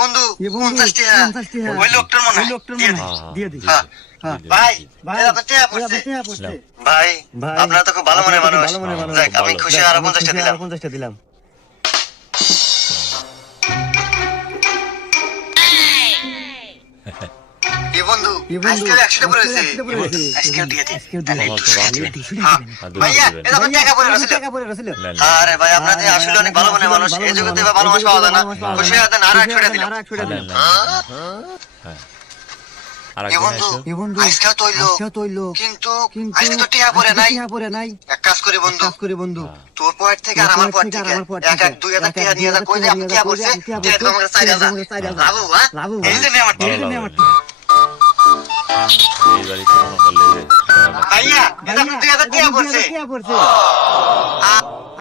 বন্ধু 50 টাকা ওই লোকটার মনে হয় দিয়ে দি ভাই এরকম টাকা পড়ছে ভাই আপনারা তো খুব ভালো মনে মানুষ দেখ আমি খুশি আর 50 টাকা দিলাম এই বন্ধু আজকে 100 টাকা পড়েছে আজকে দিয়ে দি ভাইয়া এরকম টাকা পড়ে রছিল আরে ভাই আপনাদের আসলে অনেক ভালো মনে মানুষ এই জগতে ভালোবাসা পাওয়া যায় না খুশি হয়ে দেন আর 100 টাকা দিলাম আজকে তৈলো কিন্তু আজকে তো টিয়া পরে নাই এক কাজ করি বন্ধু তোর পয়েন্ট থেকে আর আমার পয়েন্ট থেকে এক এক 2000 টাকা নিয়ে যা কই যে আপনি টিয়া পড়ছে টিয়া তো আমাকে 4000 লাভ এই যে নে আমার এই বাড়ি কোনো করলে ভাইয়া এটা 2000 টাকা পড়ছে